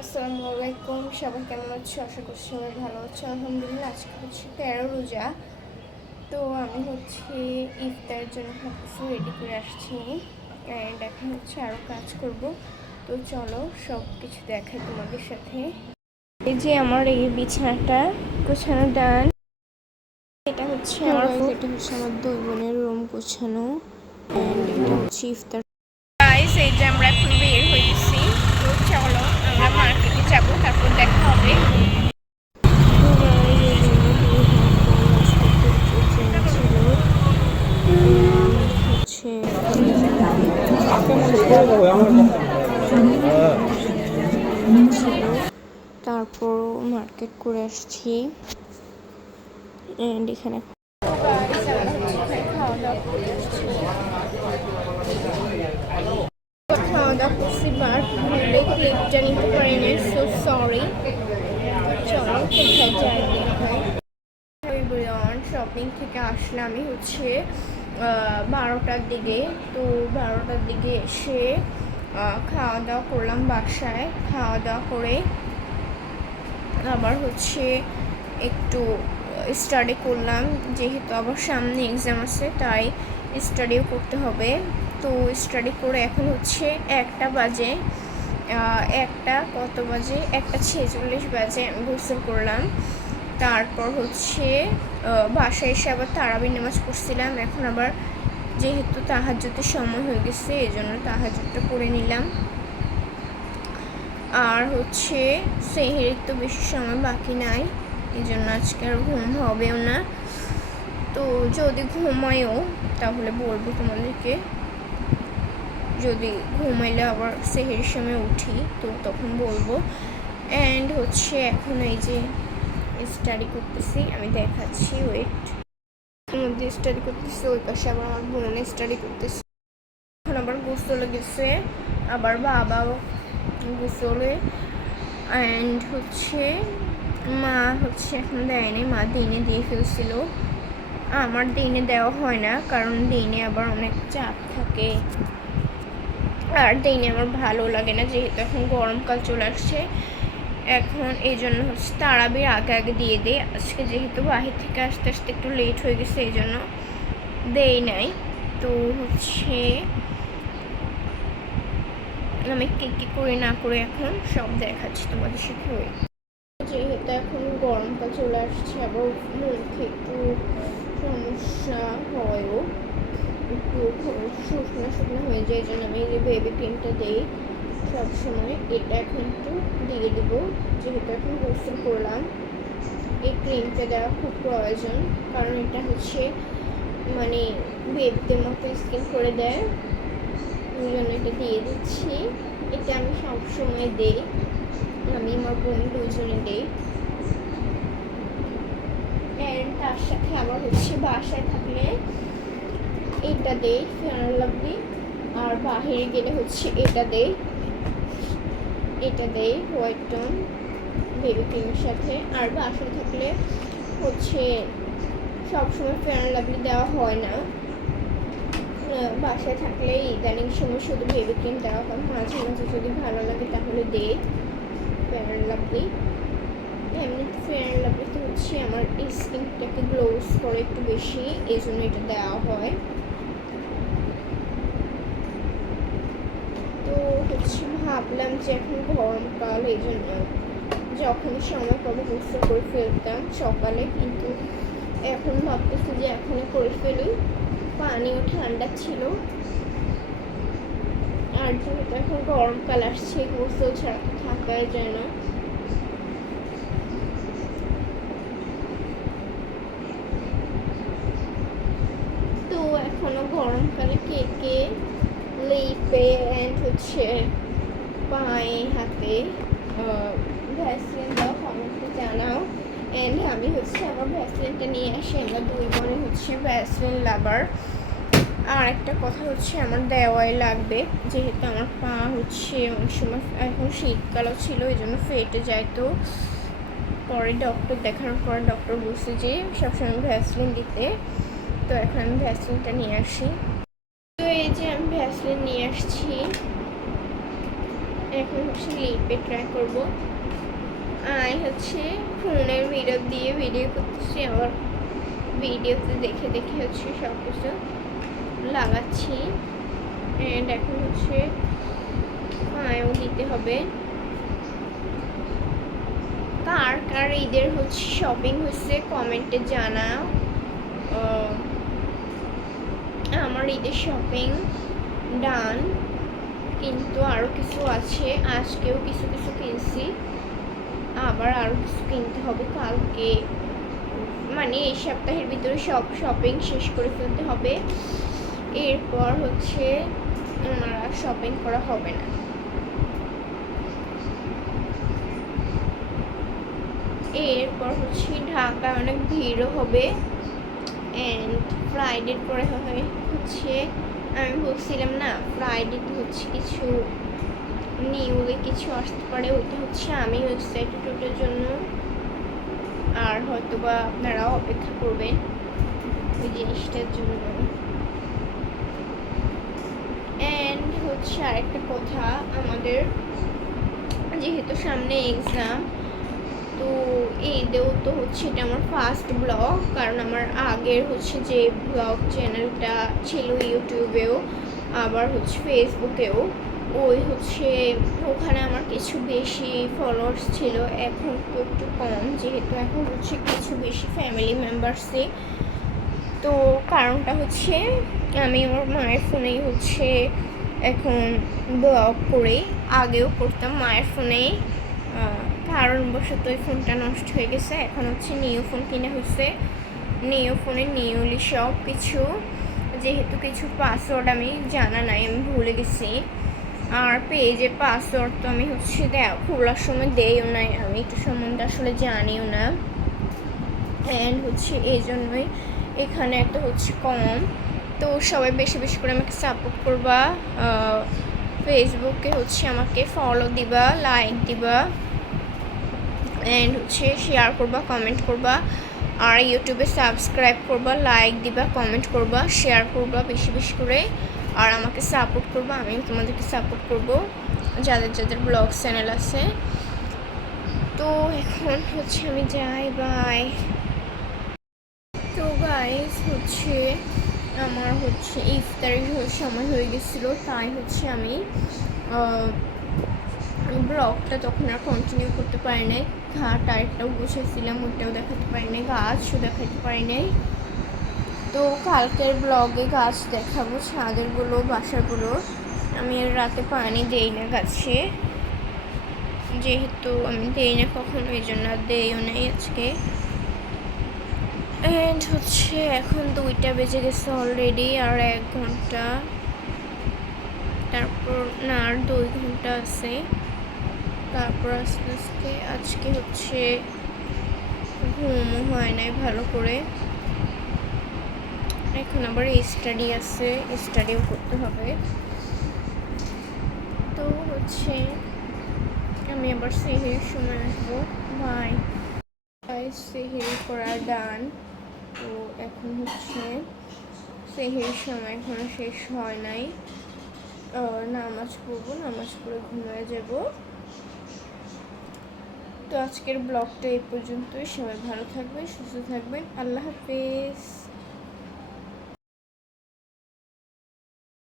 আসসালামু আলাইকুম। সবাই কেমন আছো? আশা করছি সবাই ভালো আছো। আলহামদুলিল্লাহ আজকে হচ্ছে তেরো রোজা। তো আমি হচ্ছে ইফতারের জন্য সব কিছু রেডি করে আসছি। অ্যান্ড এখন হচ্ছে আরও কাজ করব। তো চলো সব কিছু দেখাই তোমাদের সাথে। এই যে আমার এই বিছানাটা গোছানো ডান। এটা হচ্ছে আমার এটা হচ্ছে আমার দুই বোনের রুম গোছানো। অ্যান্ড এটা হচ্ছে ইফতার এই যে আমরা করে আসছি। এন্ড এখানে খাওয়া দাওয়া করছি সরি শপিং থেকে আসলে আমি হচ্ছে বারোটার দিকে তো বারোটার দিকে এসে খাওয়া দাওয়া করলাম বাসায়। খাওয়া দাওয়া করে আবার হচ্ছে একটু স্টাডি করলাম, যেহেতু আবার সামনে এক্সাম আছে, তাই স্টাডিও করতে হবে। তো স্টাডি করে এখন হচ্ছে একটা বাজে একটা কত বাজে? একটা ছেচল্লিশ বাজে আমি গোসল করলাম। তারপর হচ্ছে বাসায় এসে আবার তারাবি নামাজ পড়ছিলাম। এখন আবার যেহেতু তাহাজ্জুদের সময় হয়ে গেছে এই জন্য তাহাজ্জুদটা পড়ে নিলাম। আর হচ্ছে সেহেরির তো বেশি সময় বাকি নাই এই জন্য আজকে আর ঘুম হবেও না। তো যদি ঘুমায়ও, তাহলে বলব তোমাদেরকে, যদি ঘুমাইলে আবার সেহেরির সময় উঠি, তো তখন বলব। অ্যান্ড হচ্ছে এখন এই যে স্টাডি করতেছি, আমি দেখাচ্ছি ওয়েট মধ্যে স্টাডি করতেছি, ওই পাশে আবার আমার বোন স্টাডি করতেছে। এখন আবার গোসলে গেছে, আবার বাবাও গোসলে। অ্যান্ড হচ্ছে মা হচ্ছে এখন দেয়নি, মা দিনে দিয়ে ফেলছিল। আমার দিনে দেওয়া হয় না, কারণ দিনে আবার অনেক চাপ থাকে। আর দিনে আমার ভালো লাগে না, যেহেতু এখন গরমকাল চলে আসছে। এখন এই জন্য হচ্ছে তারাবির আগে আগে দিয়ে দেয় আজকে যেহেতু বাহির থেকে আসতে আসতে একটু লেট হয়ে গেছে, এই জন্য দেই নাই। তো হচ্ছে আমি কী কী করে না করে এখন সব দেখাচ্ছি তোমাদের সাথে। যেহেতু এখন গরমকাল চলে আসছে, আবার মুখে একটু সমস্যা হয়ও, একটু শুকনো শুকনো হয়ে যায় জন্য আমি এই বেবি ক্রিমটা দিই সবসময় এটা এখন একটু দিয়ে দেবো, যেহেতু এখন গোসল করলাম। এই ক্রিমটা দেওয়া খুব প্রয়োজন, কারণ এটা হচ্ছে মানে বেবিদের মতো স্কিন করে দেয়। ওই জন্য এটা দিয়ে দিচ্ছি। এটা আমি সবসময় দিই। আমি আমার বোন দুজনে দিই। অ্যান্ড তার সাথে আবার হচ্ছে বাসায় থাকলে এটা দেই ফেয়ার লাভলি আর বাহিরে গেলে হচ্ছে এটা দেই। এটা দেই হোয়াইট টোন বেবি ক্রিমের সাথে। আর বাসায় থাকলে হচ্ছে সবসময় ফেয়ার লাভলি দেওয়া হয় না। বাসায় থাকলে ইদানিং সময় শুধু বেবি ক্রিম দেওয়া হয়। মাঝে মাঝে যদি ভালো লাগে তাহলে দেই। ফেয়ার অ্যান্ড লাভলি এমনিতে ফেয়ার লাভলিতে হচ্ছে আমার স্কিনটাকে গ্লোজ করে একটু বেশি এই জন্য এটা দেওয়া হয়। তো হচ্ছে ভাবলাম যে এখন গরমকাল এই জন্য যখন সময় পাবো গোসল করে ফেলতাম সকালে, কিন্তু এখন ভাবতেছি যে এখনই করে ফেলি। পানিও ঠান্ডা ছিল। আর যেহেতু এখন গরমকাল আসছে, গোসল ছাড়া তো থাকাই যায় না। তো এখনও গরমকালে কে কে লিপে অ্যান্ড হচ্ছে পায়ে, হাতে ভ্যাসলিন দাও কমেন্টে জানাও। অ্যান্ড আমি হচ্ছে আমার ভ্যাসলিনটা নিয়ে আসি। আমরা দুই বোনে হচ্ছে ভ্যাসলিন লাভার আর একটা কথা হচ্ছে, আমার দেওয়াই লাগবে। যেহেতু আমার পা হচ্ছে অনেক সময় এখন শীতকালও ছিল, এই জন্য ফেটে যায় তো। পরে ডক্টর দেখানোর পর ডক্টর বলছে যে, সবসময় ভ্যাসলিন দিতে। তো এখন আমি ভ্যাসলিনটা নিয়ে আসি। তো এই যে আমি ভ্যাসলিন নিয়ে আসছি। এখন হচ্ছে লিপে ট্রাই করব। আমি হচ্ছে ফোনের ভিডিও দিয়ে ভিডিও করতেছি, আমার ভিডিওতে দেখে দেখে হচ্ছে সব কিছু লাগাচ্ছি। অ্যান্ড এখন হচ্ছে পায়েও দিতে হবে। কার কার ঈদের হচ্ছে শপিং হচ্ছে কমেন্টে জানাও। আমার ঈদের শপিং ডান কিন্তু আরও কিছু আছে, আজকেও কিছু কিছু কিনছি। আবার আরও কিছু কিনতে হবে কালকে। মানে এই সপ্তাহের ভিতরে সব শপিং শেষ করে ফেলতে হবে। এরপর হচ্ছে আমার আর শপিং করা হবে না। এরপর হচ্ছে ঢাকায় অনেক ভিড়ও হবে। অ্যান্ড ফ্রাইডের পরে হচ্ছে, আমি বলছিলাম না ফ্রাইডেতে হচ্ছে কিছু নিউয়ে কিছু আসতে পারে ওইটা হচ্ছে আমি এক্সাইটেড ওটার জন্য আর হয়তো বা আপনারাও অপেক্ষা করবেন ওই জিনিসটার জন্য। অ্যান্ড হচ্ছে আরেকটা কথা, আমাদের যেহেতু সামনে এক্সাম তো ঈদেও তো হচ্ছে এটা আমার ফার্স্ট ব্লগ কারণ আমার আগের হচ্ছে যে ব্লগ চ্যানেলটা ছিল ইউটিউবেও আবার হচ্ছে ফেসবুকেও ওই হচ্ছে ওখানে আমার কিছু বেশি ফলোয়ার্স ছিল, এখন তো একটু কম, যেহেতু এখন হচ্ছে কিছু বেশি ফ্যামিলি মেম্বার্সে তো কারণটা হচ্ছে আমি আমার মায়ের ফোনেই হচ্ছে এখন ব্লগ করি আগেও করতাম মায়ের ফোনেই কারণবশত ওই ফোনটা নষ্ট হয়ে গেছে, এখন হচ্ছে নিউ ফোন কিনে হয়েছে নিউ ফোনে নিউলি সব কিছু, যেহেতু কিছু পাসওয়ার্ড আমি জানা নাই, আমি ভুলে গেছি। আর পেজের পাসওয়ার্ড তো আমি হচ্ছে দেওয়া খোলার সময় দেইও নাই আমি, একটু সম্বন্ধে আসলে জানিও না। অ্যান্ড হচ্ছে এই জন্যই এখানে একটা হচ্ছে কম। তো সবাই বেশি বেশি করে আমাকে সাপোর্ট করবা ফেসবুকে হচ্ছে আমাকে ফলো দিবা লাইক দিবা। অ্যান্ড হচ্ছে শেয়ার করবা কমেন্ট করবা। আর ইউটিউবে সাবস্ক্রাইব করবা লাইক দিবা কমেন্ট করবা শেয়ার করবা বেশি বেশি করে। আর আমাকে সাপোর্ট করবা আমি তোমাদেরকে সাপোর্ট করব। যাদের যাদের ব্লগ চ্যানেল আছে। তো এখন হচ্ছে আমি যাই বাই তো গাইস হচ্ছে আমার হচ্ছে ইফতারের সময় হয়ে গেছিল, তাই হচ্ছে আমি ব্লগটা তখন আর কন্টিনিউ করতে পারি নাই। ঘাট আরেকটাও বসেছিলাম, ওটাও দেখাতে পারি নাই, গাছও দেখাতে পারি নাই। তো কালকের ব্লগে গাছ দেখাবো, ছাদেরগুলো, বাসাগুলো। আমি রাতে পানি দেই না গাছে। যেহেতু আমি দেই না কখনো, এই জন্য আর দেইও নেই আজকে। অ্যান্ড হচ্ছে এখন দুইটা বেজে গেছে অলরেডি আর এক ঘণ্টা। তারপর, না, আর দুই ঘণ্টা আছে। তারপর আস্তে আস্তে আজকে হচ্ছে ঘুমও হয় নাই ভালো করে। এখন আবার স্টাডি আছে স্টাডিও করতে হবে। তো হচ্ছে, আমি আবার সেহের সময় আসব। বাই সেহেরি করা ডান তো এখন হচ্ছে সেহের সময় এখনও শেষ হয় নাই। নামাজ পড়ব, নামাজ পড়ে ঘুমিয়ে যাব। তো আজকের ব্লগটা এই পর্যন্তই। সবাই ভালো থাকবেন, সুস্থ থাকবেন। আল্লাহ হাফেজ।